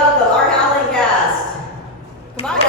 welcome our Howling cast. Come on.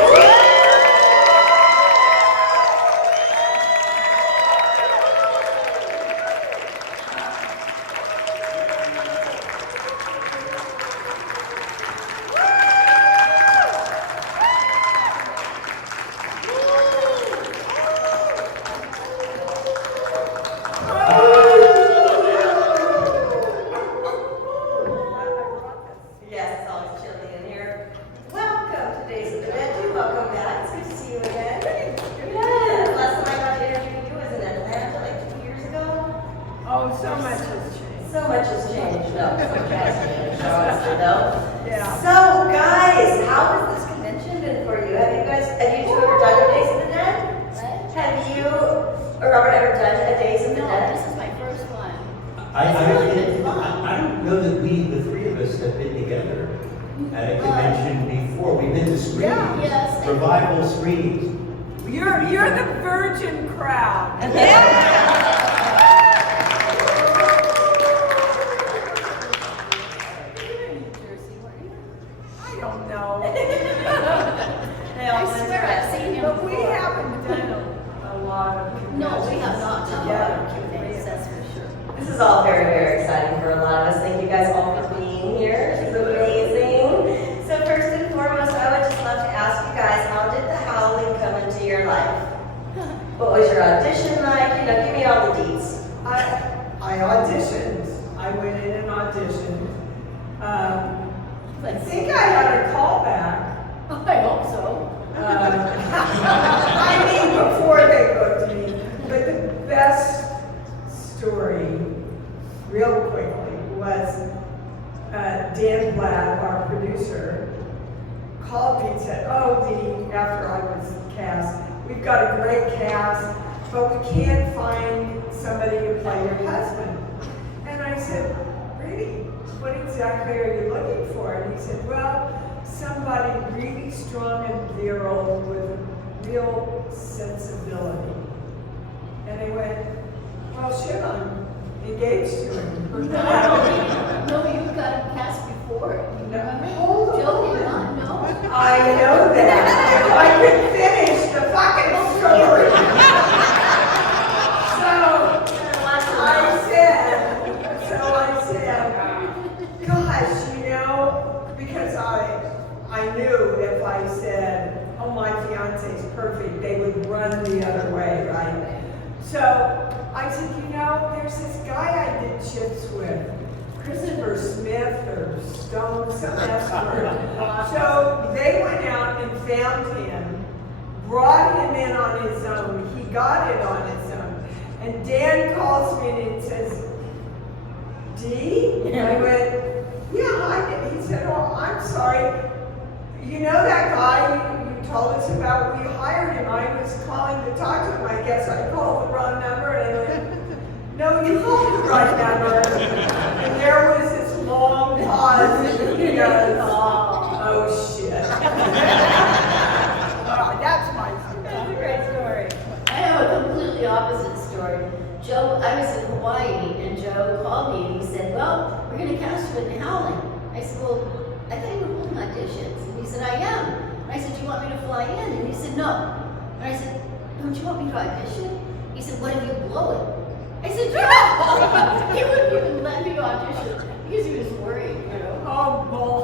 I don't know that the three of us have been together at a convention before. We've been to screenings, yes, revival screenings. You're the virgin crowd. You were in New Jersey, weren't you? I don't know. I swear I've seen him But we before. haven't done a lot of No, we have not done a lot of Q&As, that's for sure. This is all very, very exciting for a lot of us. Thank you guys all for being here. This is amazing. So first and foremost, I would just love to ask you guys, how did the Howling come into your life? What was your audition like? You know, give me all the deets. I auditioned. I went in and auditioned. I think I had a call back. I hope so. I mean, before they booked me. But the best story, real quickly, was Dan Blatt, our producer, called me and said, "Oh, Dee," after I was cast, "we've got a great cast, but we can't find somebody to play your husband." And I said, "Really? What exactly are you looking for?" And he said, "Well, somebody really strong and virile with a real sensibility." And I went, "Well, shit, I'm engaged to him." No, you've got him cast before. You remember? Hold on. Joe did not know. I know that. If I could finish the fucking story. I said, gosh, you know, because I knew if I said, "Oh, my fiance's perfect," they would run the other way, right? So I said, you know, there's this guy I did chips with, Christopher Smith or Stone, some S word. So they went out and found him, brought him in on his own. He got it on his own. And Dan calls me and says, "Dee?" And I went, "Yeah, I did." He said, "Oh, I'm sorry. You know that guy you told us about? We hired him. I was calling to talk to him. I guess I called the wrong number." And I went, "No, you called the right number." And there was this long pause. And he goes, "Oh, shit." That's my story. That's a great story. I have a completely opposite story. Joe, I was in Hawaii, and Joe called me and he said, "Well, we're going to cast you in Howling." I said, "Well, I thought you were holding auditions." And he said, "I am." And I said, "Do you want me to fly in?" And he said, "No." And I said, "Don't you want me to audition?" He said, "What if you blow it?" I said, "Yeah." He wouldn't even let me audition because he was worried, you know. Oh, bull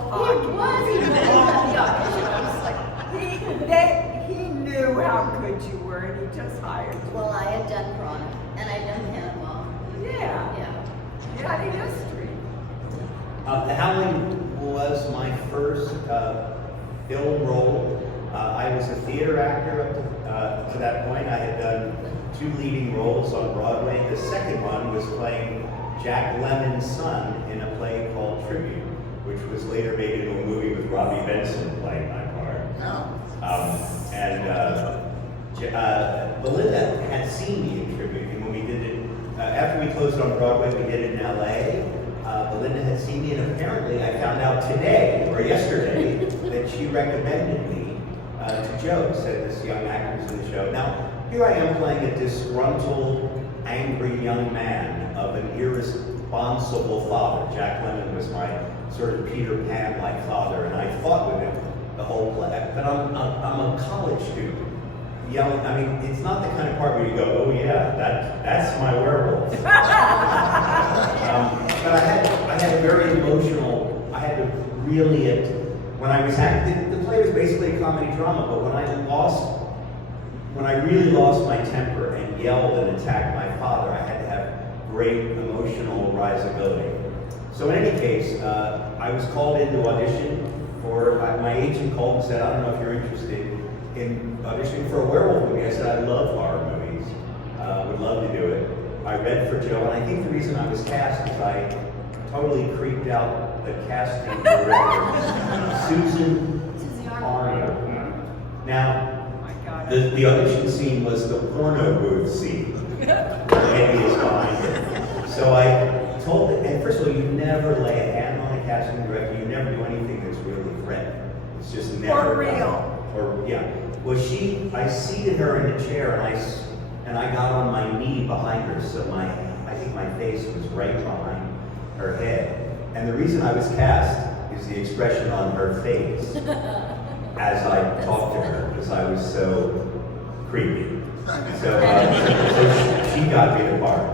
He was. He wouldn't let me audition. I was like, he knew how good you were, and he just hired you. well, I had done Prana, and I'd done Panama. Yeah. Yeah. The history. The Howling was my first film role. I was a theater actor up to that point. I had done 2 leading roles on Broadway. The second one was playing Jack Lemmon's son in a play called Tribute, which was later made into a movie with Robbie Benson playing my part. Belinda had seen me in Tribute, and when we did it, after we closed on Broadway, we did it in LA. Belinda had seen me, and apparently I found out today, or yesterday, that she recommended me to Joe, said this young actor's in the show. Now, here I am playing a disgruntled, angry young man of an irresponsible father. Jack Lemmon was my sort of Peter Pan-like father, and I fought with him the whole play. But I'm a college student. Yelling, I mean, it's not the kind of part where you go, oh yeah, that's my werewolf. But I had a very emotional, I had to really, when I was acting, the play was basically a comedy drama, but when I really lost my temper and yelled and attacked my father, I had to have great emotional risability. So in any case, I was called in to audition for, my agent called and said, I don't know if you're interested in auditioning for a werewolf movie. I said, I love horror movies, would love to do it. I read for Joe, and I think the reason I was cast is I totally creeped out the casting director, Susan Arnold. Now, the audition scene was the porno booth scene. Eddie is behind it. So I told it, and first of all, you never lay a hand on a casting director, you never do anything that's really threatening. It's just never For real. done. Or, yeah. Well, I seated her in a chair, and I got on my knee behind her, so I think my face was right behind her head. And the reason I was cast is the expression on her face as I talked to her, because I was so creepy. So she got me the part,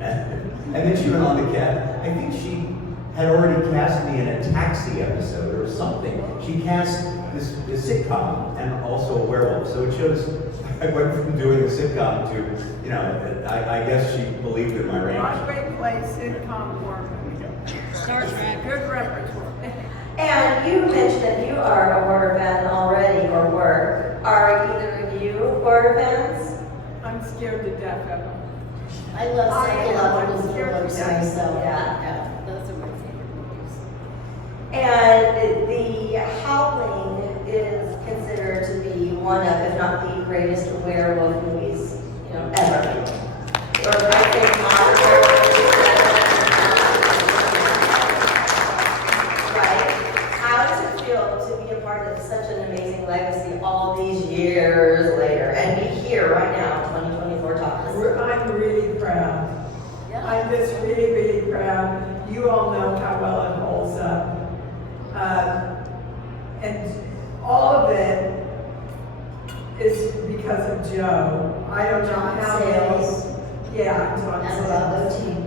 and then she went on to cast. I think she had already cast me in a Taxi episode or something. She cast this sitcom and also a werewolf. So it shows I went from doing the sitcom to, I guess she believed in my range. Broadway play, sitcom, horror movie. Star Trek. Good repertoire. And you mentioned that you are a horror fan already, or were. Are either of you horror fans? I'm scared to death of them. I love I am. psychological I'm scared thrillers to death. myself. Yeah. Those are my favorite movies. And the Howling is considered to be one of, if not the greatest werewolf movies, ever. Or I think modern werewolf. Right? How does it feel to be a part of such an amazing legacy all these years later, and be here right now, 2024 talking? I'm really proud. Yeah. I'm just really, really proud. You all know how well it holds up. And all of it is because of Joe. I don't know how many. Sales. Yeah, I'm talking And sales. Bravo team.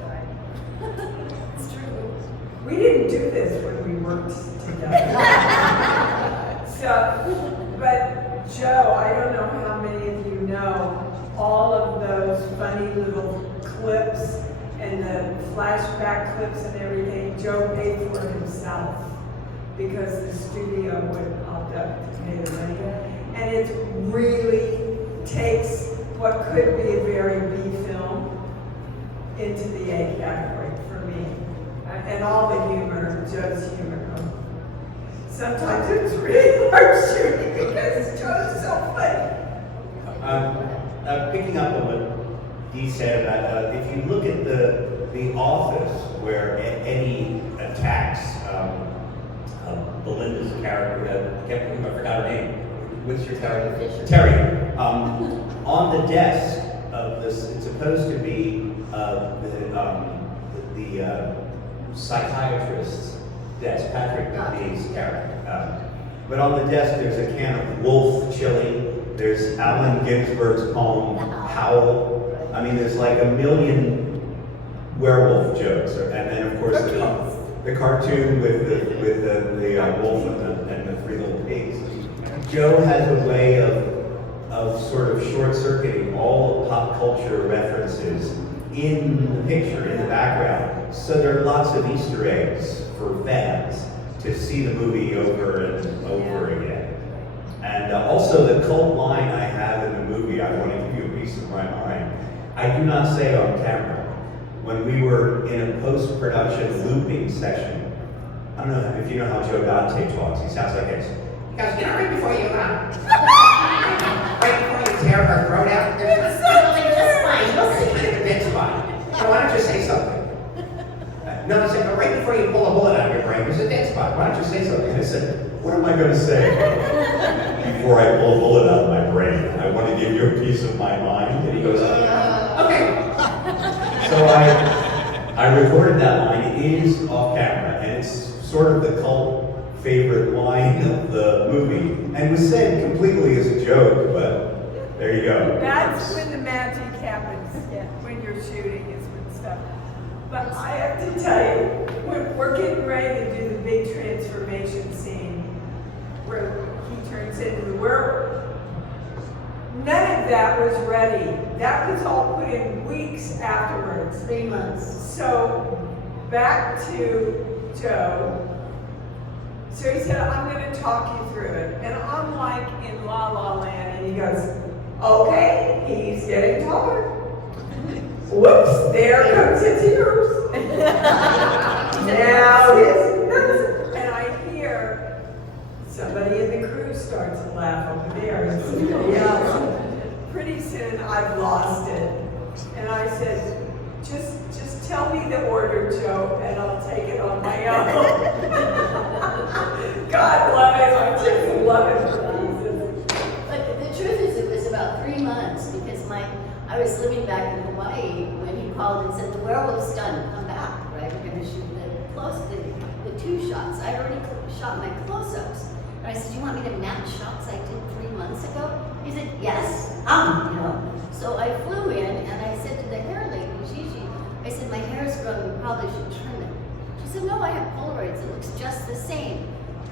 Sorry. It's true. We didn't do this when we worked together. But Joe, I don't know how many of you know all of those funny little clips and the flashback clips and everything. Joe paid for himself because the studio wouldn't opt up to pay the money. And it really takes what could be a very B film into the A category for me. And all the humor, Joe's humor. Sometimes it's really hard shooting because Joe's so funny. Picking up on what Dee said about, if you look at the office where Eddie attacks Belinda's character, I forgot her name. What's your character? Terry. On the desk of this, it's supposed to be the psychiatrist's desk, Patrick Dee's character. But on the desk, there's a can of Wolf chili. There's Allen Ginsberg's poem, Howl. I mean, there's like a million werewolf jokes. And then, of course, the cartoon with the wolf and the three little pigs. Joe has a way of sort of short-circuiting all pop culture references in the picture, in the background. So there are lots of Easter eggs for fans to see the movie over and over again. And also the cult line I have in the movie, I want to give you a piece of my mind. I do not say on camera. When we were in a post-production looping session, I don't know if you know how Joe Dante talks. He sounds like this. He goes, right before you tear her throat out, there's something in the spine. You'll see it in the dead spine. So why don't you say something? No, I said, but right before you pull a bullet out of your brain, there's a dead spot. Why don't you say something? I said, what am I going to say before I pull a bullet out of my brain? I want to give you a piece of my mind. And he goes, okay. So I recorded that line is off camera, and it's sort of the cult favorite line of the movie, and was said completely as a joke, but there you go. That's when the magic happens, when you're shooting is when stuff. But I have to tell you, when we're getting ready to do the big transformation scene where he turns into the werewolf, none of that was ready. That was all put in weeks afterwards. 3 months. So back to Joe. So he said, I'm going to talk you through it. And I'm like in La La Land, and he goes, okay, he's getting taller. Whoops, there comes his ears. Now his nose. And I hear somebody in the crew starts to laugh over there. And somebody else. Pretty soon I've lost it. And I said, just tell me the order, Joe, and I'll take it on my own. God love it. I just love it for pieces. But the truth is, it was about 3 months because I was living back in Hawaii when he called and said, the werewolf's done, come back, right? We're going to shoot the 2 shots. I already shot my close-ups. And I said, you want me to match shots I did 3 months ago? He said, yes, you know. So I flew in and I said to the hair lady, Gigi, I said, my hair's grown, you probably should trim it. She said, no, I have Polaroids, it looks just the same.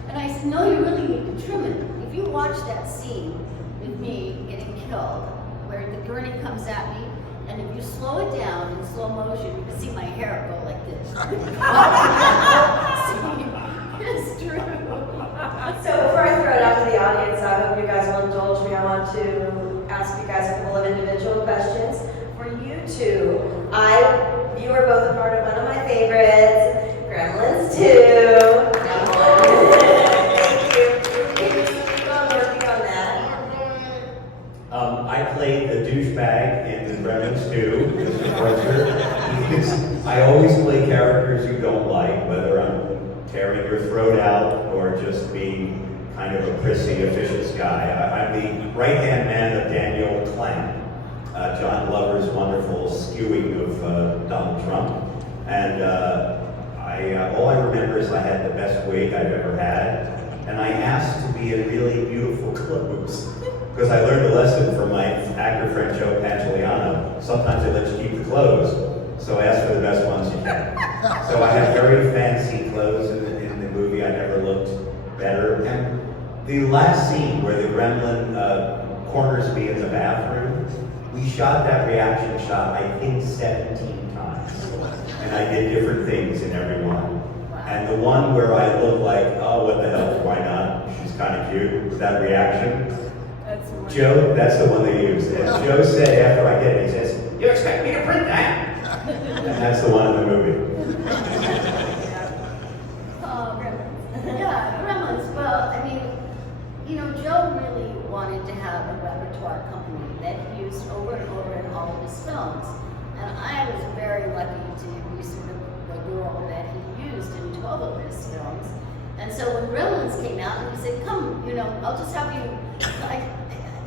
And I said, no, you really need to trim it. If you watch that scene with me getting killed, where the gurney comes at me, and if you slow it down in slow motion, you can see my hair go like this. It's true. So before I throw it out to the audience, I hope you guys will indulge me. I want to ask you guys a couple of individual questions. For you two, you are both a part of one of my favorites, Gremlins 2. Thank you. Keep on working on that. I played the douchebag in the Gremlins 2, Mr. Archer. I always play characters you don't like, whether I'm tearing your throat out or just being kind of a prissy, officious guy. I'm the right-hand man of Daniel Clan, John Glover's wonderful skewing of Donald Trump. And all I remember is I had the best wig I've ever had, and I asked to be in really beautiful clothes. Because I learned a lesson from my actor friend Joe Pantoliano. Sometimes they let you keep the clothes, so ask for the best ones you can. So I had very fancy clothes in the movie. I never looked better. And the last scene where the gremlin corners me in the bathroom, we shot that reaction shot, I think, 17 times. And I did different things in every one. And the one where I look like, oh, what the hell, why not? She's kind of cute, that reaction. Joe, that's the one they used. And Joe said after I did it, he says, you expect me to print that? And that's the one in the movie. Yeah, Gremlins. Well, I mean, you know, Joe really wanted to have a repertoire company that he used over and over in all of his films. And I was very lucky to be sort of the girl that he used in 12 of his films. And so when Gremlins came out, he said, come, you know, I'll just have you,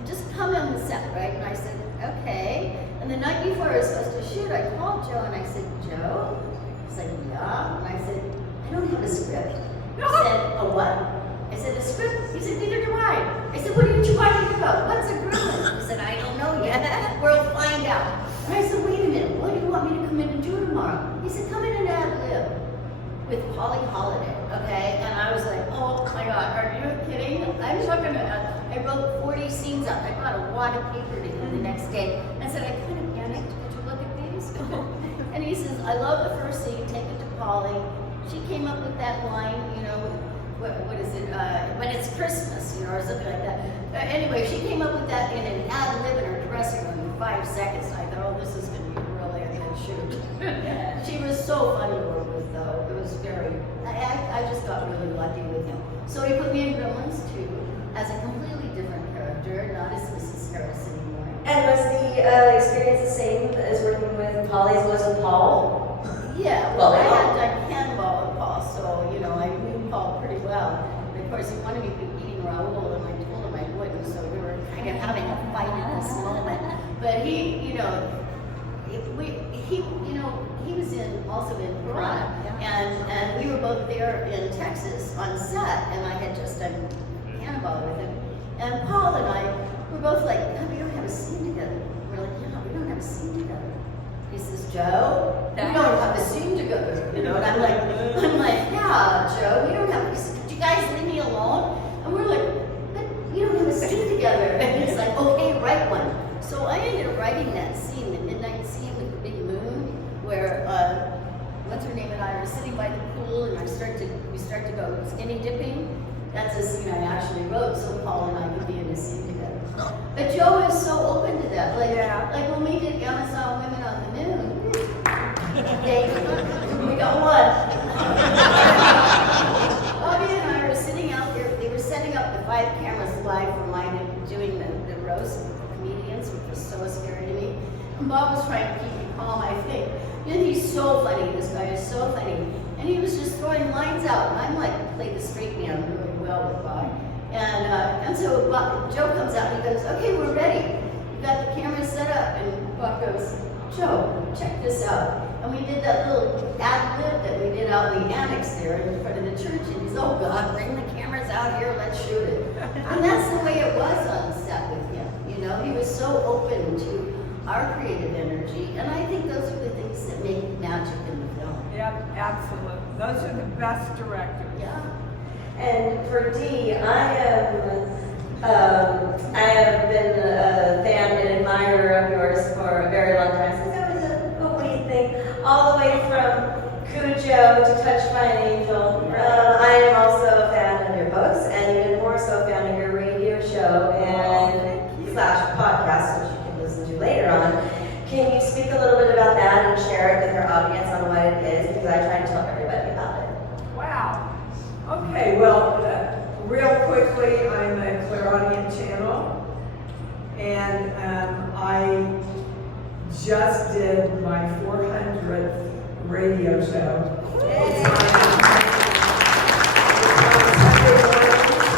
just come on the set, right? And I said, okay. And the night before I was supposed to shoot, I called Joe and I said, Joe? He said, yeah. And I said, I don't have a script. He said, a what? I said, a script? He said, neither do I. I said, what did you want to about? What's a gremlin? He said, I don't know yet. We'll find out. And I said, wait a minute, what do you want me to come in and do tomorrow? He said, come in and ad-lib with Polly Holiday, okay? And I was like, oh my God, are you kidding? I'm not gonna, I wrote 40 scenes up. I brought a wad of paper to him the next day. I said, I kind of panicked. Did you look at these? And he says, I love the first scene, take it to Polly. She came up with that line, you know, what is it, when it's Christmas, you know, or something like that. Anyway, she came up with that in an ad-lib in her dressing room in 5 seconds. I thought, oh, this is going to be really a good shoot. She was so fun to work with, though. It was very, I just got really lucky with him. So he put me in Gremlins 2 as a completely different character, not as Mrs. Harris anymore. And was the experience the same as working with Polly as was with Paul? Yeah, well, I had done cannonball with Paul, so, you know, I knew Paul pretty well. And of course, he wanted me to be eating Raoul, and I told him I wouldn't, so we were kind of having a fight at this moment. But he, you know, he was also in Picardo, and we were both there in Texas on set, and I had just done Hannibal with him, and Paul and I were both like, no, we don't have a scene together. We're like, yeah, we don't have a scene together. He says, Joe, we don't have a scene together, and I'm like, yeah, Joe, we don't have. He said, could you guys leave me alone? And we're like, but we don't have a scene together. And he's like, okay, write one. So I ended up writing that scene, the midnight scene with the big moon, where what's her name and I are sitting by the pool, and we start to go skinny dipping. That's a scene I actually wrote, so Paul and I could be in a scene together. But Joe is so open to that. Like when we did Amazon Women on the Moon, we got one. Bobby and I were sitting out there. They were setting up the 5 cameras live for mine and doing the roast of the comedians, which was so scary to me. And Bob was trying to keep me calm, I think. And he's so funny. This guy is so funny. And he was just throwing lines out. And I'm like, played the straight man really well with Bob. And so Joe comes out and he goes, okay, we're ready. We got the camera set up. And Bob goes, Joe, check this out. And we did that little ad-lib that we did out in the annex there in front of the church. And he's, oh God, bring the cameras out here, let's shoot it. And that's the way it was on set with him. He was so open to our creative energy. And I think those are the things that make magic in the film. Yep, absolutely. Those are the best directors. Yeah. And for Dee, I have been a fan and admirer of yours for a very long time, since I was a wee thing, all the way from Cujo to Touched by an Angel. I am also a fan of your books, and even more so a fan of your radio show and / podcast, which you can listen to later on. Can you speak a little bit about that and share it with our audience on what it is? Because I try to tell everybody about it. Wow. Okay, well, real quickly, I'm a clairaudient channel, and I just did my 400th radio show. It's on Sunday mornings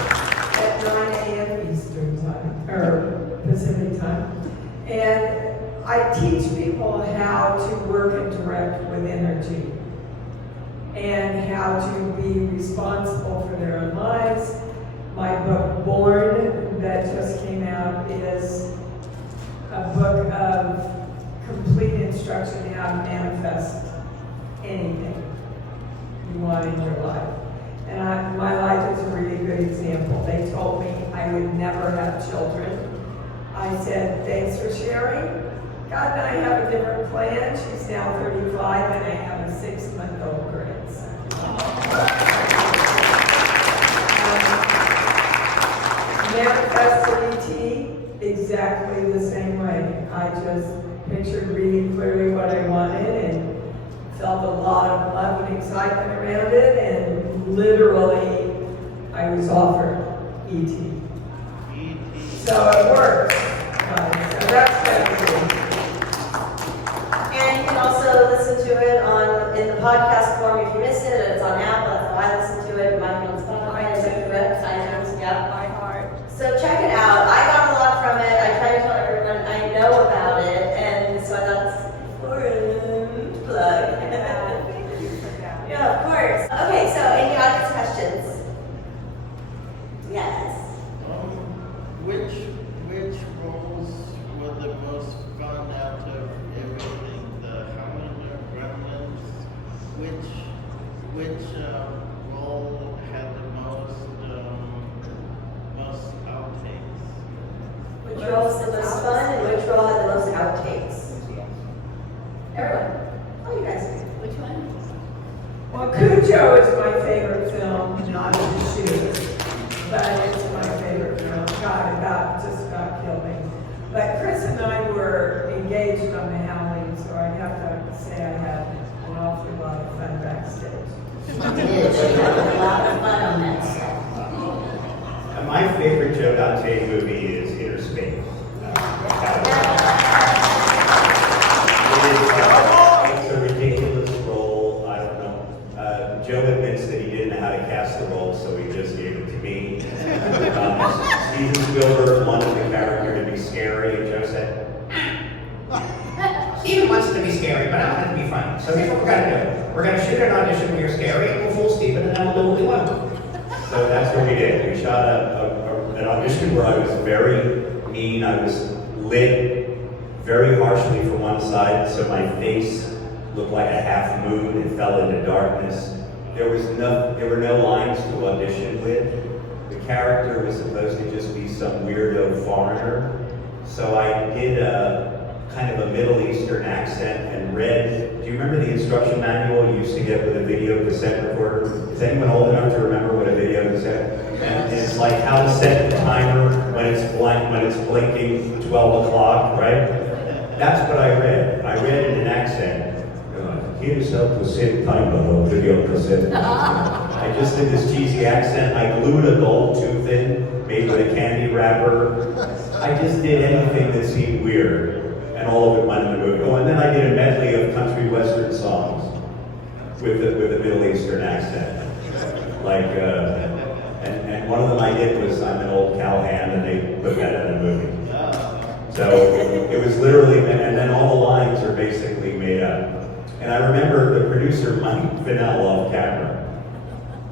at 9 a.m. Eastern time, or Pacific time. And I teach people how to work and direct with energy, and how to be responsible for their own lives. My book, Born, that just came out, is a book of complete instruction how to manifest anything you want in your life. And my life is a really good example. They told me I would never have children. I said, thanks for sharing. God and I have a different plan. She's now 35, and I have a 6-month-old grandson. Manifested exactly the same way. I just pictured really clearly what I wanted and felt a lot of love and excitement around it, and literally I was offered E.T. So it works. So that's crazy. And you can also listen to it in the podcast form if you miss it. It's on Apple. That's how I listen to it. My phone's Spotify. iTunes. Yep. My heart. So check it out. I got a lot from it. I try to tell everyone I know about it, and so I thought it's important plug. Thank you for that. Yeah, of course. Okay, so any audience questions? Yes. Which roles were the most fun out of everything? The Howling or Gremlins? Which role had the most outtakes? Which role was the most fun, and which role had the most outtakes? Everyone. Oh, you guys do. Which one? Well, Cujo is my favorite film, not to shoot, but it's my favorite film. God, just about killed me. But Chris and I were engaged on the Howling, so I have to say I had an awful lot of fun backstage. She did. She had a lot of fun on that set. My favorite Joe Dante movie is Inner Space. It's a ridiculous role. I don't know. Joe admits that he didn't know how to cast the role, so he just gave it to me. Steven Spielberg wanted the character to be scary, and Joe said, Steven wants fine. So here's what we're gonna do. We're gonna shoot an audition where you're scary, and we'll fool Steven, and then we'll do what we want. So that's what we did. We shot an audition where I was very mean. I was lit very harshly from one side, so my face looked like a half moon. It fell into darkness. There were no lines to audition with. The character was supposed to just be some weirdo foreigner. So I did kind of a Middle Eastern accent and read. Do you remember the instruction manual you used to get with a video cassette recorder? Is anyone old enough to remember what a video cassette? And it's like how to set the timer when it's blinking 12 o'clock, right? That's what I read. I read in an accent. Here's how to set timer on video cassette. I just did this cheesy accent. I glued a gold tooth in, made with a candy wrapper. I just did anything that seemed weird, and all of it went in the movie. Oh, and then I did a medley of country western songs with a Middle Eastern accent. Like, and one of them I did was I'm an old cowhand, and they put that in the movie. So it was literally, and then all the lines are basically made up. And I remember the producer, Mike Fennell, off camera.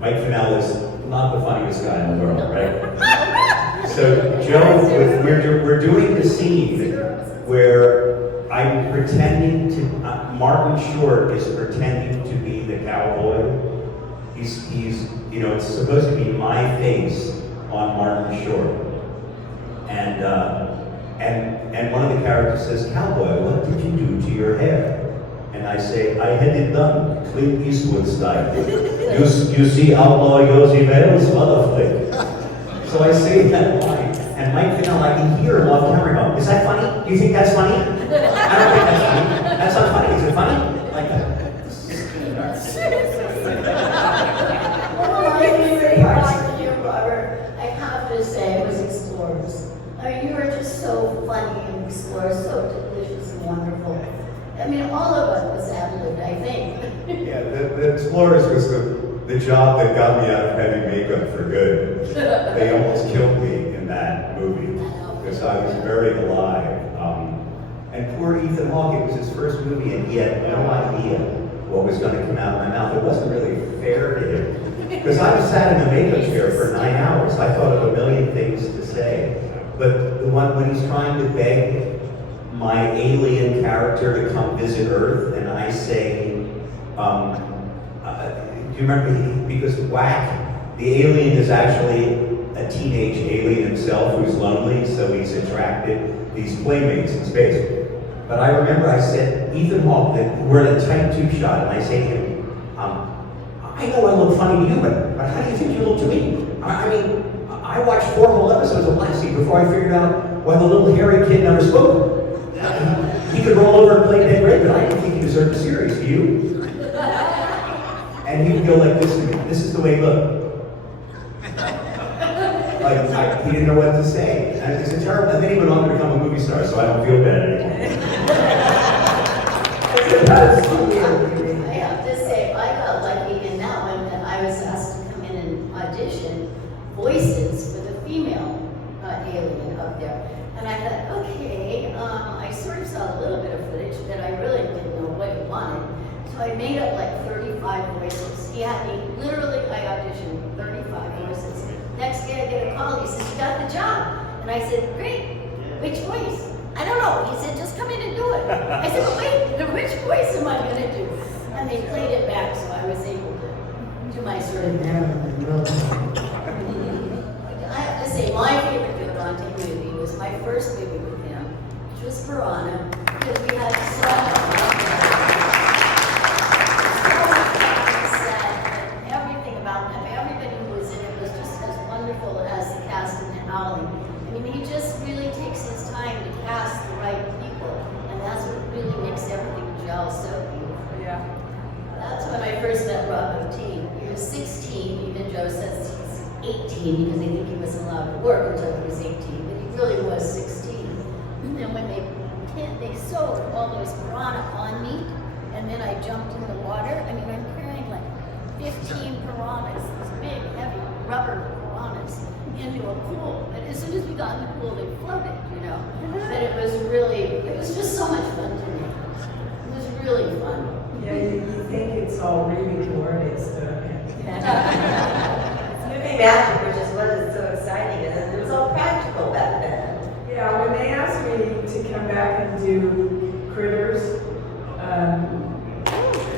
Mike Fennell is not the funniest guy in the world, right? So Joe, we're doing the scene where I'm pretending to, Martin Short is pretending to be the cowboy. He's it's supposed to be my face on Martin Short. And one of the characters says, "Cowboy, what did you do to your hair?" And I say, "I had it done, Clint Eastwood style. You see Outlaw Yossi Vale's mother flick." So I say that line, and Mike Fennell, I can hear him off camera go, "Is that funny? Do you think that's funny?" "I don't think that's funny. That's not funny. Is it funny?" Like that. One of my favorite parts of you, Robert, I have to say, was Explorers. I mean, you were just so funny in Explorers, so delicious and wonderful. I mean, all of us was ad-libbed, I think. Yeah, the Explorers was the job that got me out of heavy makeup for good. They almost killed me in that movie because I was very alive. And poor Ethan Hawke, it was his first movie, and he had no idea what was going to come out of my mouth. It wasn't really fair to him because I was sat in a makeup chair for 9 hours. I thought of a million things to say, but the one when he's trying to beg my alien character to come visit Earth, and I say, do you remember, because Whack, the alien is actually a teenage alien himself who's lonely, so he's attracted these playmates in space. But I remember I said, Ethan Hawke, that we're in a tight tube shot, and I say to him, I know I look funny to you, but how do you think you look to me? I mean, I watched 4 whole episodes of Balaski before I figured out why the little hairy kid never spoke. He could roll over and play dead red, but I didn't think he deserved a series. Do you? And he would go like this to me. This is the way he looked. Like, he didn't know what to say. And it's a terrible, and then he went on to become a movie star, so I don't feel bad anymore. I have to say, I got lucky in that one that I was asked to come in and audition voices for the female alien up there. And I thought, okay, I sort of saw a little bit of footage, but I really didn't know what he wanted. So I made up like 35 voices. He had me, literally, I auditioned 35 voices. Next day I get a call, he says, "You got the job." And I said, "Great, which voice?" "I don't know." He said, "Just come in and do it." I said, "But wait, which voice am I going to do?" And they played it back, so I was able to do my sort of Marilyn Monroe. I have to say, my favorite Balaski movie was my first movie with him, which was Piranha, because we had so much fun. Everything about him, everybody who was in it was just as wonderful as the cast in Howling. I mean, he just really takes his time to cast the right people, and that's what really makes everything gel so beautiful. Yeah. That's when I first met Rob O'Teen. He was 16, even Joe says he's 18 because they think he wasn't allowed to work until he was 18, but he really was 16. And then when they sewed all those piranha on me, and then I jumped in the water, I mean, I'm carrying like 15 piranhas, these big, heavy rubber piranhas, into a pool. But as soon as we got in the pool, they floated, you know. But it was just so much fun to me. It was really fun. Yeah, all really glorious, don't it? It's movie magic, which is what is so exciting, and it was all practical back then. Yeah, when they asked me to come back and do Critters,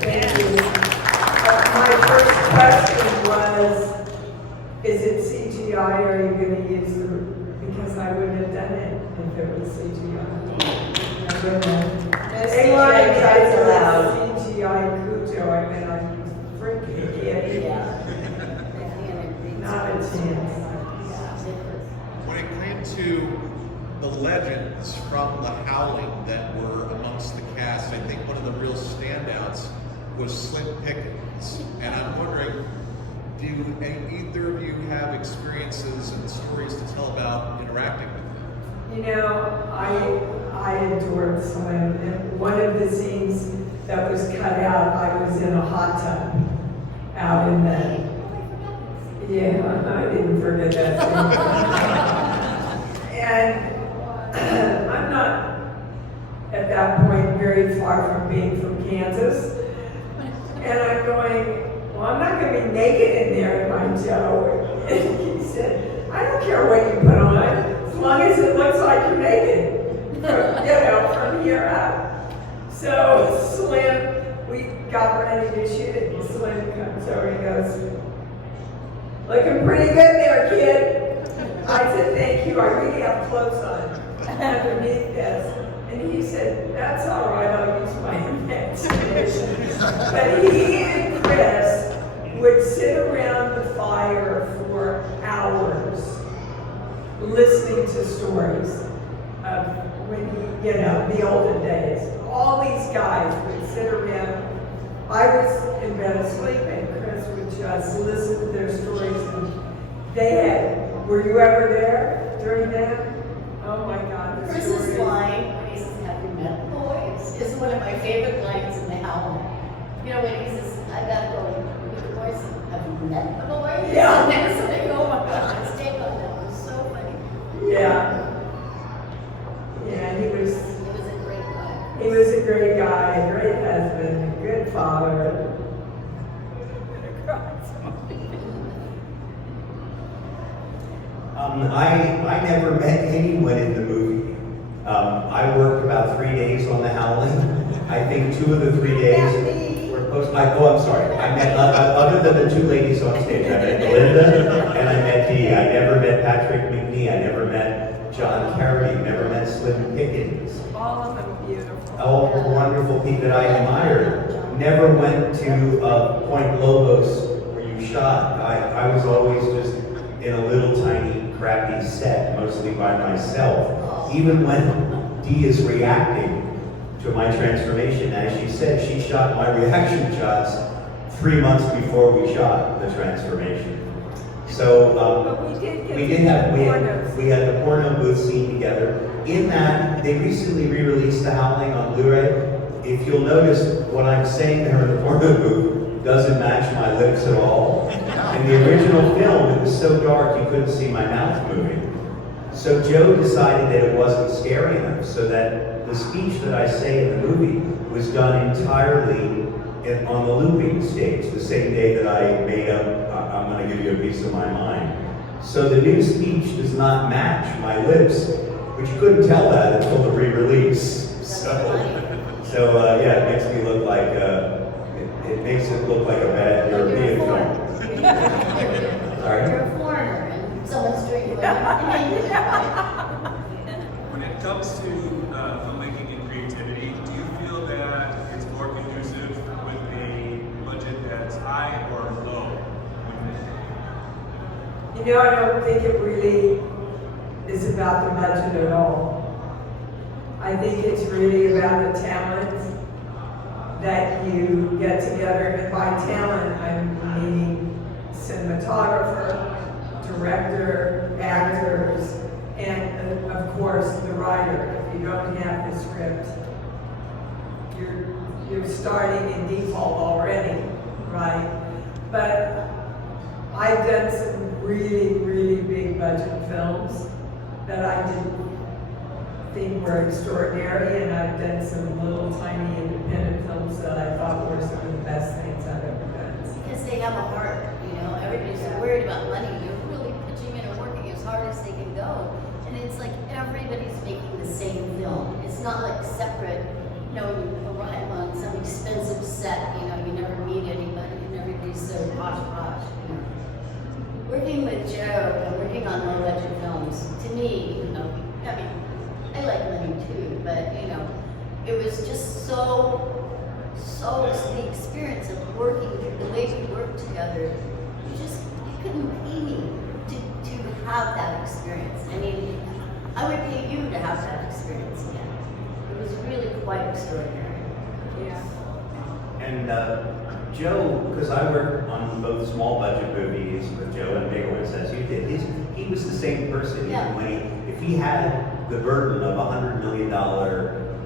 thank you. My first question was, is it CGI or are you going to use the, because I wouldn't have done it if it was CGI. I wouldn't have. No They CGI wanted kids to allowed. CGI Cujo, I mean, I'm freaking kidding. Yeah. Not a chance. When it came to the legends from the Howling that were amongst the cast, I think one of the real standouts was Slim Pickens. And I'm wondering, do either of you have experiences and stories to tell about interacting with him? You know, I adored Slim. And one of the scenes that was cut out, I was in a hot tub out in the, yeah, I didn't forget that scene. And I'm not at that point very far from being from Kansas. And I'm going, well, I'm not going to be naked in there, am I, Joe? And he said, I don't care what you put on, as long as it looks like you're naked, from here up. So Slim, we got ready to shoot it, and Slim comes over and goes, looking pretty good there, kid. I said, thank you, I really have clothes on underneath this. And he said, that's all right, I'll use my imagination. But he and Chris would sit around the fire for hours listening to stories of when he, the olden days. All these guys would sit around. I was in bed asleep and Chris would just listen to their stories. And they had, were you ever there during that? Oh my God. the Chris's stories. line, when he says, have you met the boys, is one of my favorite lines in the Howling. You know, when he says, I gotta go with the boys, have you met the boys? Yeah. And then something, oh my God, his take on that was so funny. Yeah. Yeah, It was a great line. he was a great guy, a great husband, a good father. I never met anyone in the movie. I worked about 3 days on the Howling. I think 2 of the 3 days were I'm sorry. I met, other than the 2 ladies on stage, I met Belinda and I met Dee. I never met Patrick McNee. I never met John Carey. Never met Slim Pickens. All of them beautiful. All the wonderful people that I admired. Never went to Point Lobos where you shot. I was always just in a little tiny crappy set, mostly by myself. Even when Dee is reacting to my transformation, as she said, she shot my reaction shots 3 months before we shot the transformation. So But we did get we to did have do pornos. we had the porno booth scene together. In that, they recently re-released The Howling on Blu-ray. If you'll notice, what I'm saying there in the porno booth doesn't match my lips at all. In the original film, it was so dark you couldn't see my mouth moving. So Joe decided that it wasn't scary enough, so that the speech that I say in the movie was done entirely on the looping stage, the same day that I made up, I'm going to give you a piece of my mind. So the new speech does not match my lips, but you couldn't tell that until the re-release. So yeah, it makes me look like, it makes it look like a bad European film. Sorry? You're a foreigner and someone's drinking. When it comes to filmmaking and creativity, do you feel that it's more conducive with a budget that's high or low? You know, I don't think it really is about the budget at all. I think it's really about the talent that you get together. And by talent, I'm meaning cinematographer, director, actors, and of course the writer. If you don't have the script, you're starting in default already, right? But I've done some really, really big budget films that I didn't think were extraordinary, and I've done some little tiny independent films that I thought were some of the best things I've ever done. Because they have a heart, you know, everybody's so worried about money. They're really pitching in and working as hard as they can go. And it's like everybody's making the same film. It's not like separate, you know, you arrive on some expensive set, you know, you never meet anybody and everybody's so posh, you know. Working with Joe and working on low budget films, to me, you know, I mean, I like money too, but you know, it was just so the experience of working, the way we worked together, you couldn't pay me to have that experience. I mean, I would pay you to have that experience again. It was really quite extraordinary. Yeah. And Joe, because I worked on both small budget movies with Joe and bigger ones as you did, he was the same person. Yeah. Even when if he had the burden of $100 million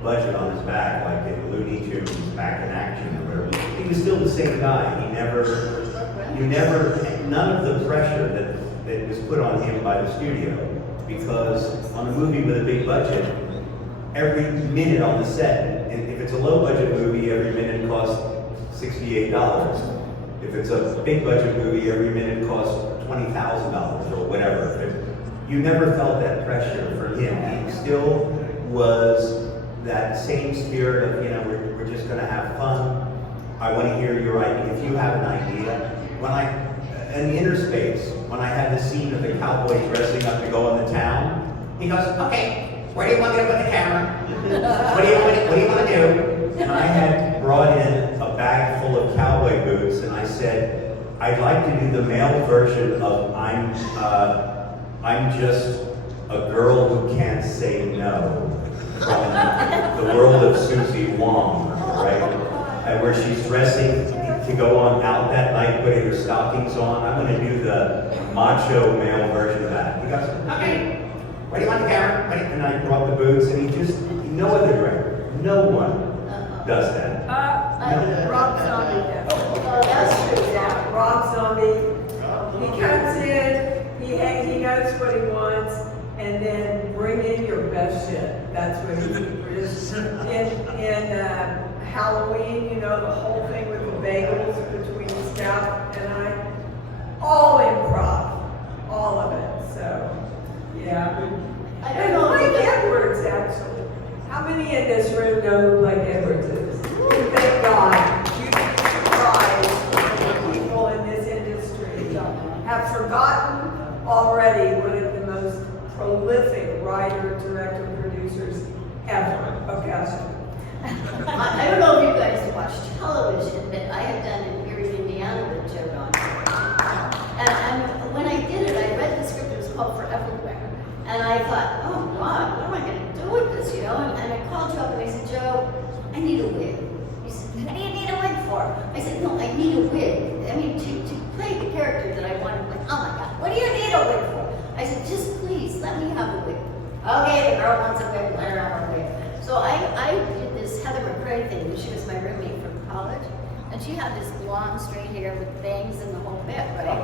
budget on his back, like in Looney Tunes Back in Action or whatever, he was still the same guy. None of the pressure that was put on him by the studio, because on a movie with a big budget, every minute on the set, and if it's a low budget movie, every minute costs $68. If it's a big budget movie, every minute costs $20,000 or whatever. You never felt that pressure from him. He still was that same spirit of, you know, we're just going to have fun. I want to hear your idea. If you have an idea, in the Interspace, when I had the scene of the cowboy dressing up to go in the town, he goes, okay, where do you want me to put the camera? What do you want to do? And I had brought in a bag full of cowboy boots, and I said, I'd like to do the male version of I'm just a girl who can't say no, from the world of Susie Wong, right? And where she's dressing to go on out that night, putting her stockings on. I'm going to do the macho male version of that. He goes, okay, where do you want the camera? And I brought the boots, and no other director, no one does that. Rob Zombie does. Oh, that's true. Yeah, Rob Zombie. He comes in, he knows what he wants, and then bring in your best shit. That's what he is. In Halloween, you know, the whole thing with the bagels between Scout and I, all improv, all of it. So, yeah. I don't And know. Blake Edwards, actually. How many in this room know who Blake Edwards is? Thank God. You'd be surprised when people in this industry have forgotten already one of the most prolific writer, director, producers ever. Okay. I don't know if you guys watch television, but I have done in Erie, Indiana with Joe Don. And when I did it, I read the script, it was called For Everywhere. And I thought, oh God, what am I going to do with this, you know? And I called Joe up and I said, Joe, I need a wig. He said, what do you need a wig for? I said, no, I need a wig. I mean, to play the character that I wanted to play. Oh my God, what do you need a wig for? I said, just please, let me have a wig. Okay, the girl wants a wig, let her have a wig. So I did this Heather McRae thing. She was my roommate from college. And she had this blonde straight hair with bangs and the whole bit, right?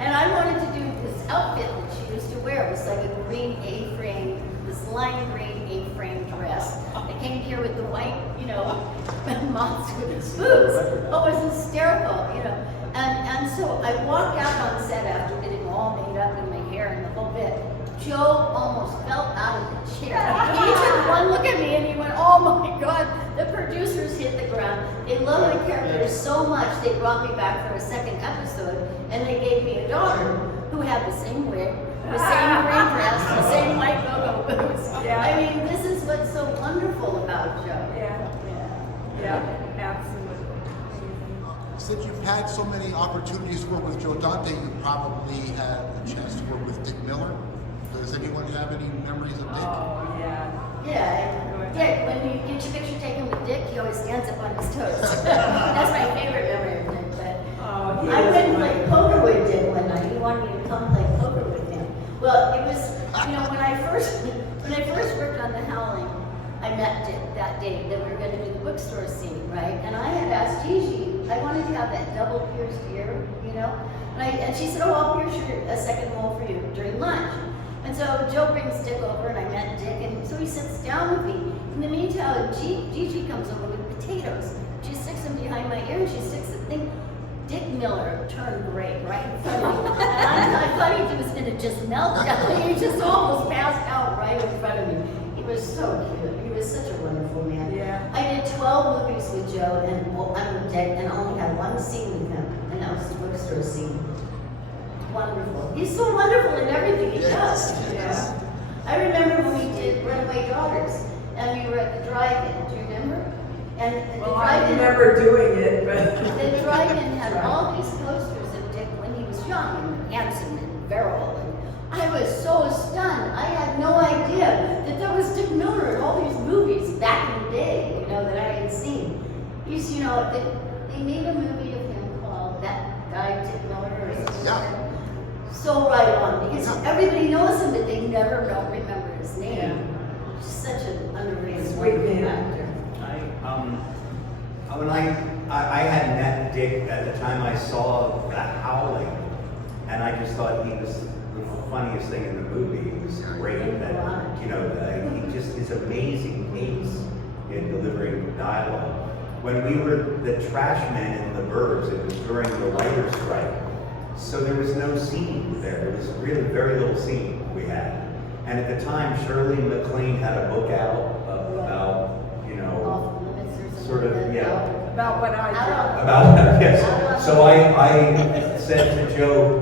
And I wanted to do this outfit that she used to wear. It was like a green A-frame, this lime green A-frame dress. It came here with the white, you know, moths with its boots. Oh, it was hysterical, you know. And so I walked out on set after getting all made up in my hair and the whole bit. Joe almost fell out of the chair. He took one look at me and he went, oh my God, the producers hit the ground. They love my character so much, they brought me back for a second episode and they gave me a daughter who had the same wig, the same green dress, the same white go-go boots. Yeah. I mean, this is what's so wonderful about Joe. Yeah, absolutely. Since you've had so many opportunities to work with Joe Dante, you probably had a chance to work with Dick Miller. Does anyone have any memories of Dick? Oh, yeah. Yeah, Dick, when you get your picture taken with Dick, he always stands up on his toes. That's my favorite memory of Dick. But Oh, he I was went and my- played poker with Dick one night. He wanted me to come play poker with him. Well, it was, you know, when I first worked on The Howling, I met Dick that day that we were going to do the bookstore scene, right? And I had asked Gigi, I wanted to have that double pierced ear, you know? And she said, oh, I'll pierce a second hole for you during lunch. And so Joe brings Dick over, and I met Dick, and so he sits down with me. In the meantime, Gigi comes over with potatoes. She sticks them behind my ear, and she sticks the thing. Dick Miller turned gray right in front of me. And I thought he was going to just melt down. He just almost passed out right in front of me. He was so cute. He was such a wonderful man. Yeah. I did 12 movies with Joe, and I'm with Dick, and only had one scene with him, and that was the bookstore scene. Wonderful. He's so wonderful in everything he does. Yeah. I remember when we did Runaway Daughters, and we were at the drive-in. Do you remember? And the Well, I drive-in. remember doing it, but. The drive-in had all these posters of Dick when he was young and handsome and virile. And I was so stunned. I had no idea that there was Dick Miller in all these movies back in the day, you know, that I had seen. He's, you know, they made a movie of him called That Guy Dick Miller or something like that. So right on, because everybody knows him, but they never don't remember his name. Yeah. Just such an underrated Sweet wonderful man. actor. When I had met Dick at the time I saw The Howling, and I just thought he was the funniest thing in the movie. He was great. That, you know, he just his amazing pace in delivering dialogue. When we were the trash men in the burbs, it was during the writer's strike, so there was no scene there. There was really very little scene we had. And at the time, Shirley MacLaine had a book out about, you know, Off limits or something sort of, like that. yeah. About what I did. About that, yes. So I said to Joe,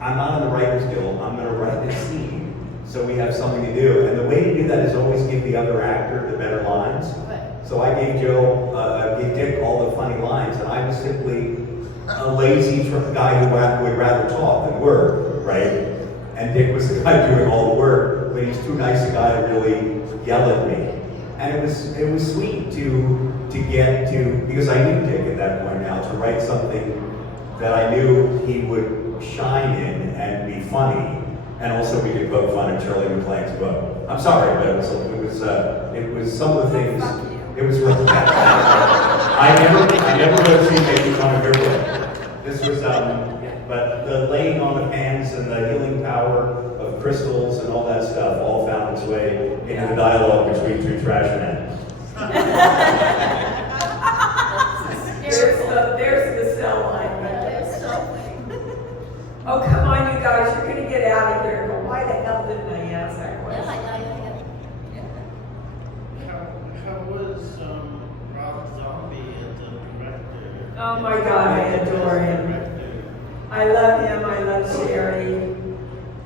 I'm not in the Writers Guild, I'm gonna write this scene, so we have something to do. And the way to do that is always give the other actor the better lines. Right. So I gave gave Dick all the funny lines, and I was simply a lazy guy who would rather talk than work, right? And Dick was the guy doing all the work, but he's too nice a guy to really yell at me. And it was sweet to get to, because I knew Dick at that point now, to write something that I knew he would shine in and be funny, and also we could poke fun at Shirley MacLaine's book. I'm sorry, but it was some of the things. It was really bad. I never would see making fun of your book. This was but the laying on of hands and the healing power of crystals and all that stuff all found its way into the dialogue between two trash men. There's the cell line. Oh, come on, you guys, you're gonna get out of here. But why the hell didn't I ask that question? How was Rob Zombie as a director? Oh my God, I adore him. I love him, I love Sherry.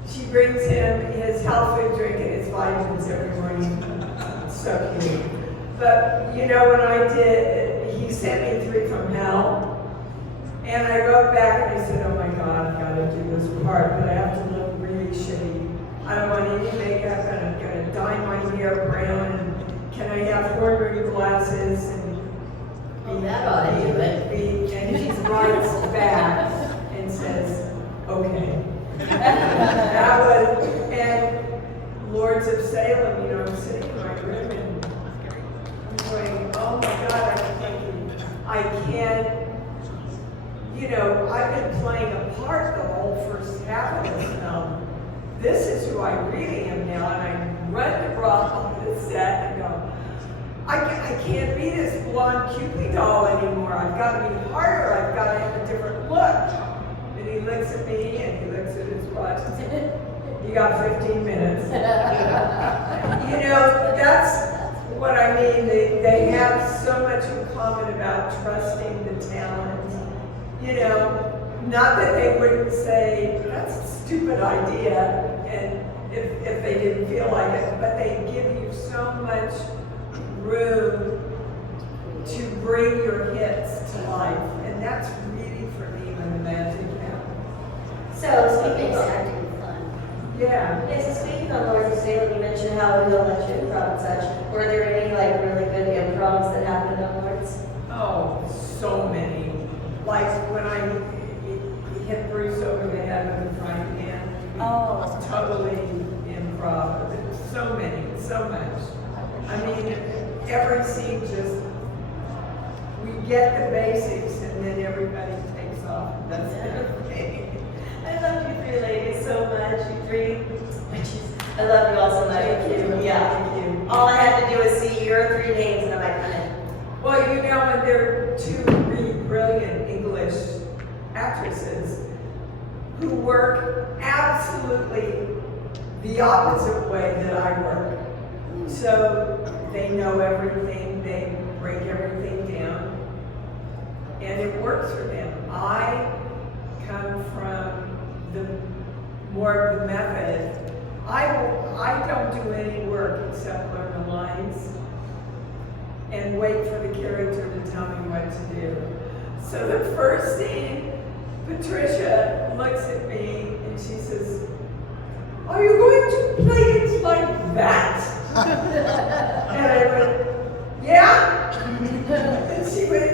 She brings him his health food drink and his vitamins every morning. So cute. But you know, when I did, he sent me 3 from Hell. And I wrote back and I said, oh my God, I've got to do this part, but I have to look really shitty. I don't want any makeup, and I'm going to dye my hair brown, and can I have horn-rimmed glasses? And Oh, that ought to do it. and he writes back and says, okay. That was, and Lords of Salem, you know, I'm sitting in my room and I'm going, oh my God, I can't, you know, I've been playing a part the whole first half of this film. This is who I really am now, and I run across on the set and go, I can't be this blonde Cupid doll anymore. I've got to be harder. I've got to have a different look. And he looks at me and he looks at his watch and says, you got 15 minutes. You know, that's what I mean. They have so much in common about trusting the talent. You know, not that they wouldn't say, that's a stupid idea, and if they didn't feel like it, but they give you so much room to bring your hits to life. And that's really, for me, when the magic happens. So It speaking makes of, acting fun. Yeah. so speaking of Lords of Salem, you mentioned how he'll let you improv and such. Were there any like really good improvs that happened on Lords? Oh, so many. Like when I hit Bruce over the head with a frying pan. Oh. Totally improv. So many, so much. I mean, every scene just, we get the basics and then everybody takes off. That's it. I love you 3 ladies so much. You 3 I love you all so much. Thank you. Yeah. Thank you. All I had to do was see your 3 names and I'm like, I'm in. Well, you know, and they're 2 really brilliant English actresses who work absolutely the opposite way that I work. So they know everything, they break everything down, and it works for them. I come from the more of the method. I don't do any work except learn the lines and wait for the character to tell me what to do. So the first scene, Patricia looks at me and she says, "Are you going to play it like that?" And I went, "Yeah." And she went,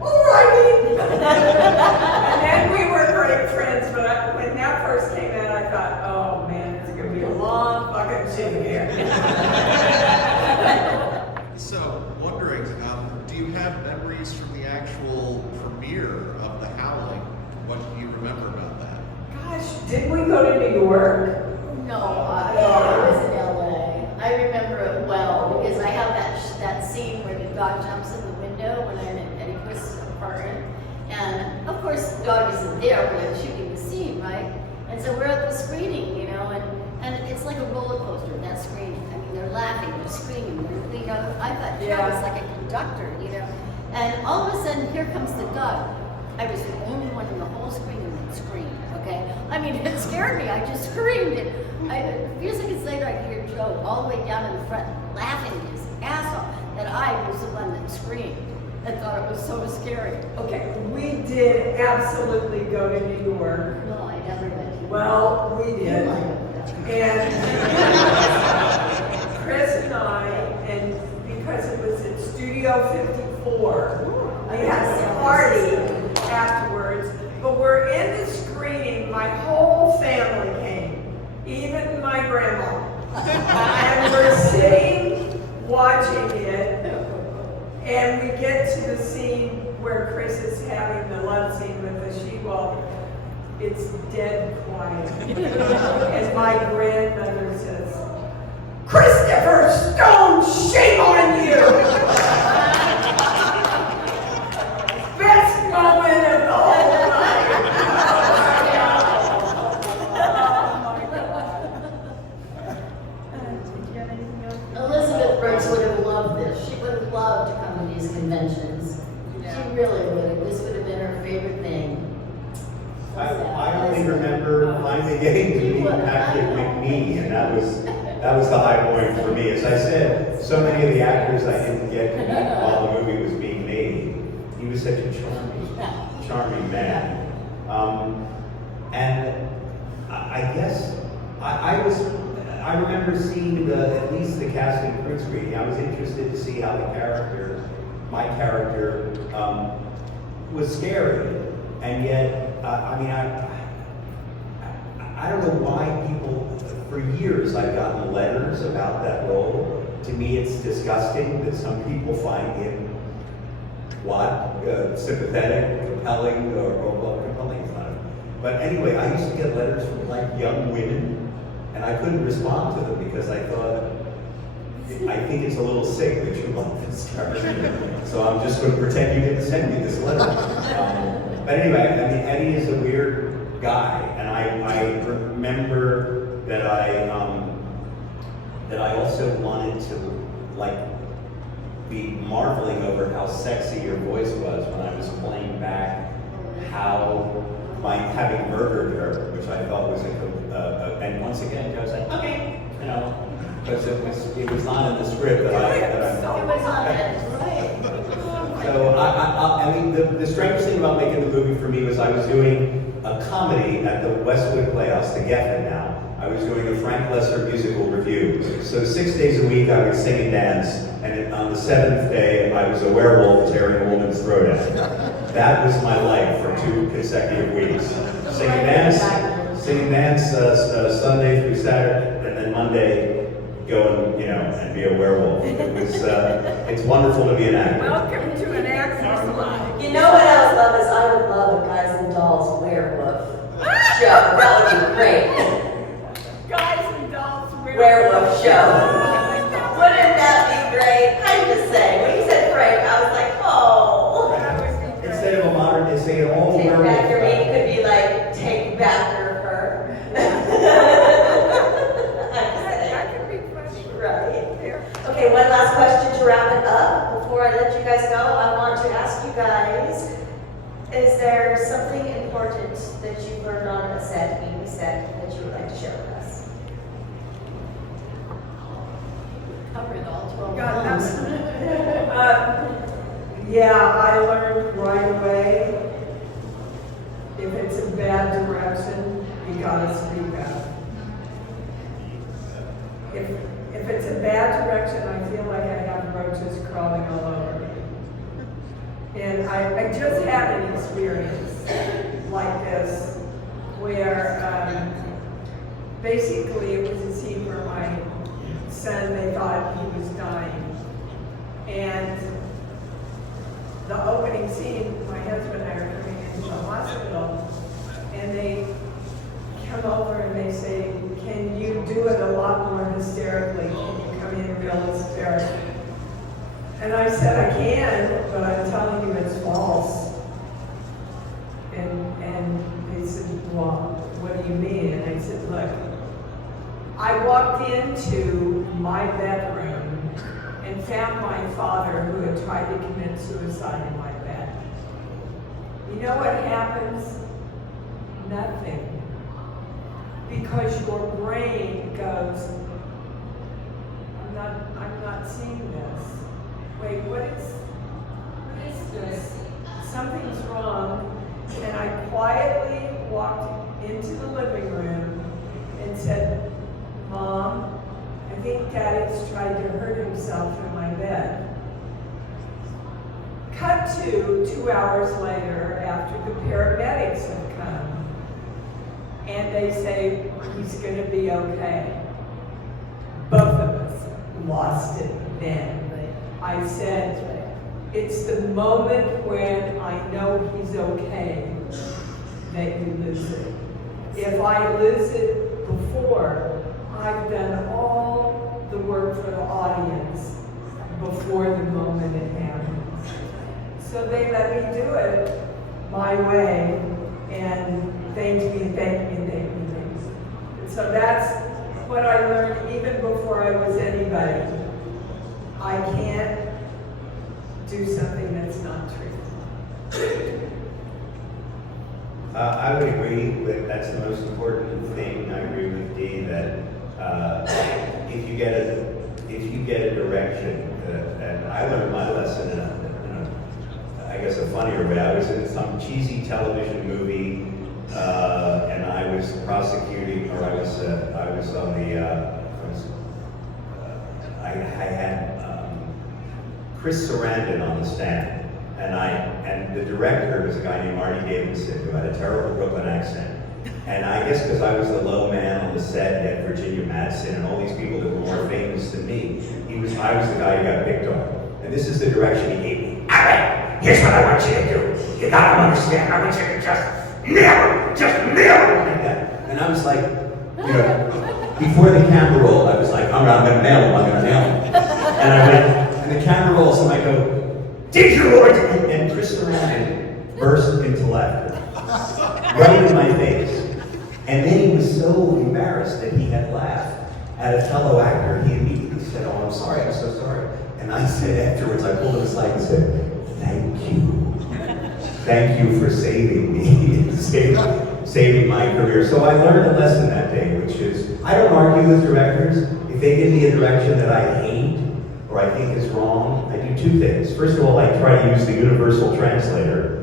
"Alrighty." And then we were great friends, but when that first came out, I thought, oh man, it's gonna be a long fucking shit here. So, wondering, do you have memories from the actual premiere of The Howling? What do you remember about that? Gosh, didn't we go to New York? No, I was in LA. I remember it well because I have that scene where the dog jumps in the window when I'm in Eddie Quist's apartment. And of course, the dog isn't there when I'm shooting the scene, right? And so we're at the screening, you know, and it's like a roller coaster, that screening. I mean, they're laughing, they're screaming, you know, I thought Joe was like a conductor, you know. And all of a sudden, here comes the dog. I was the only one in the whole screening that screamed, okay? I mean, it scared me, I just screamed. A few seconds later, I could hear Joe all the way down in the front laughing his ass off that I was the one that screamed and thought it was so scary. Okay, we did absolutely go to New York. No, I never went. Well, we did. And Chris and I, and because it was at Studio 54, we had a party afterwards, but we're in the screening, my whole family came, even my grandma. And we're sitting, watching it, and we get to the scene where Chris is having the love scene with the she-wolf. It's dead quiet. And my grandmother says, "Christopher Stone, shame on you!" Best moment of the whole night. Elizabeth Brooks would have loved this. She would have loved to come to these conventions. She really would have. This would have been her favorite thing. I only remember finally getting to meet Patrick McNee, and that was the high point for me. As I said, so many of the actors I didn't get to meet while the movie was being made. He was such a charming man. And I guess I remember seeing at least the cast and crew screening. I was interested to see how my character, was scary, and yet. I don't know why people, for years I've gotten letters about that role. To me it's disgusting that some people find him, sympathetic, compelling, well, compelling is not. But anyway, I used to get letters from like young women, and I couldn't respond to them because I thought, I think it's a little sick that you love this character. So I'm just going to pretend you didn't send me this letter. But anyway, I mean, Eddie is a weird guy, and I remember that I also wanted to like be marveling over how sexy your voice was when I was playing back how by having murdered her, which I thought was and once again Joe said, okay, you know, because it was not in the script that I It was on it, right? So I mean, the strangest thing about making the movie for me was I was doing a comedy at the Westwood Playhouse, the Geffen now. I was doing a Frank Lesser musical review. So 6 days a week I would sing and dance, and on the 7th day I was a werewolf tearing a woman's throat out. That was my life for 2 consecutive weeks. Sing and dance Sunday through Saturday, and then Monday go and be a werewolf. It was, it's wonderful to be an actor. Welcome to an actor's life. You know what I would love is I would love a Guys and Dolls werewolf show. That would be great. Guys and Dolls werewolf. show. Wouldn't that be great? I'm just saying, when you said Frank, I was like, oh. Instead of a modern day saying, oh, Take werewolf. back your meat could be like, take back your fur. That could be funny. Right. Okay, one last question to wrap it up. Before I let you guys go, I want to ask you guys, is there something important that you've learned on a set, being set, that you would like to share with us? Covered all 12 God, months. Yeah, I learned right away, if it's a bad direction, you gotta speak up. If it's a bad direction, I feel like I have roaches crawling all over me. And I just had an experience like this where basically it was a scene where my son, they thought he was dying. And the opening scene, my husband and I are coming into the hospital, and they come over and they say, can you do it a lot more hysterically? Can you come in real hysterical? And I said, I can, but I'm telling you it's false. And they said, well, what do you mean? And I said, look, I walked into my bedroom and found my father who had tried to commit suicide in my bed. You know what happens? Nothing. Because your brain goes, I'm not seeing this. Wait, what is this? Something's wrong. And I quietly walked into the living room and said, Mom, I think Daddy's tried to hurt himself in my bed. Cut to 2 hours later after the paramedics have come. And they say, he's going to be okay. Both of us lost it then. I said, it's the moment when I know he's okay that you lose it. If I lose it before, I've done all the work for the audience before the moment it happens. So they let me do it my way, and thank me. So that's what I learned even before I was anybody. I can't do something that's not true. I would agree with that's the most important thing. I agree with Dee that if you get a direction, and I learned my lesson in I guess a funnier way. I was in some cheesy television movie, and I was prosecuting, or I was on the. I had Chris Sarandon on the stand, and the director was a guy named Marty Davidson who had a terrible Brooklyn accent. And I guess because I was the low man on the set, you had Virginia Madsen and all these people that were more famous than me. I was the guy who got picked on. And this is the direction he gave me. All right, here's what I want you to do. You gotta understand, I want you to just nail it like that. And I was like, you know, before the camera rolled, I was like, I'm gonna nail him, I'm gonna nail him. And I went, and the camera rolls, and I go, did you? And Chris Sarandon burst into laughter, right in my face. And then he was so embarrassed that he had laughed at a fellow actor. He immediately said, oh, I'm sorry, I'm so sorry. And I said afterwards, I pulled him aside and said, thank you. Thank you for saving me, saving my career. So I learned a lesson that day, which is, I don't argue with directors. If they give me a direction that I hate, or I think is wrong, I do two things. First of all, I try to use the universal translator.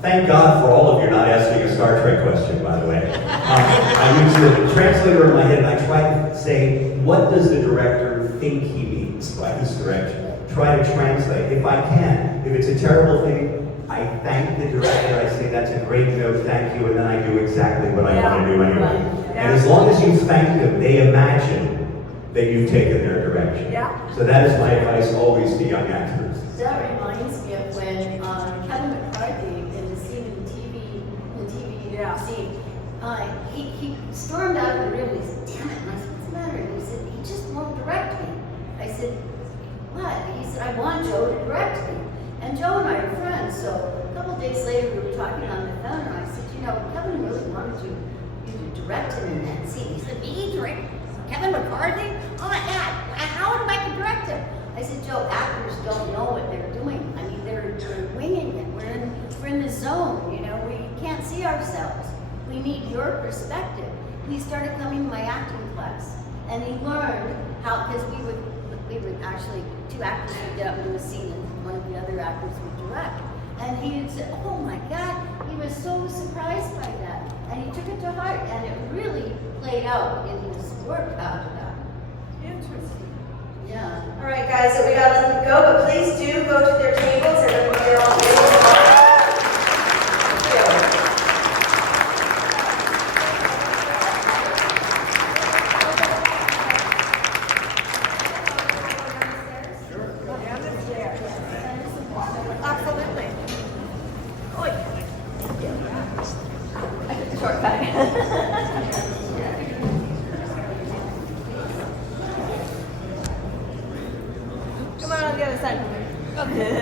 Thank God for all of you not asking a Star Trek question, by the way. I use the translator in my head and I try to say, what does the director think he means by this direction? Try to translate, if I can. If it's a terrible thing, I thank the director, I say, that's a great joke, thank you, and then I do exactly what I want to do anyway. And as long as you thank them, they imagine that you've taken their direction. Yeah. So that is my advice always to young actors. That reminds me of when Kevin McCarthy in the scene in the TV Yeah. scene, he stormed out of the room and he said, damn it, am I supposed the matter? And he said, he just won't direct me. I said, what? He said, I want Joe to direct me. And Joe and I are friends, so a couple of days later we were talking on the phone, and I said, you know, Kevin really wanted you to direct him in that scene. He said, me direct Kevin McCarthy? Oh my God, how am I to direct him? I said, Joe, actors don't know what they're doing. I mean, they're winging it. We're in the zone, you know, we can't see ourselves. We need your perspective. He started coming to my acting class, and he learned how, because we would actually, two actors would get up and do a scene, and one of the other actors would direct. And he had said, oh my God, he was so surprised by that. And he took it to heart, and it really played out in his work after that. Interesting. Yeah. All right, guys, so we got to let them go, but please do go to their tables and everybody they're all tables. Thank you. Absolutely. Shortcut. Come on the other side. Okay.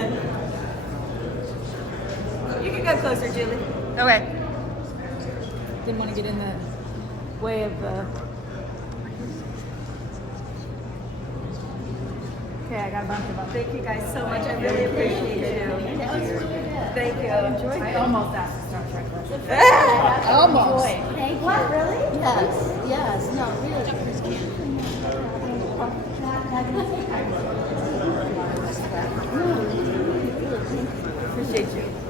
You can go closer, Julie. Okay. Didn't want to get in the way of the. Okay, I got a bunch of them. Thank you guys so much. I really appreciate you. That was really good. Thank you. I almost asked to start Trek. Almost. Thank you. What, really? Yes, no, really. Appreciate you.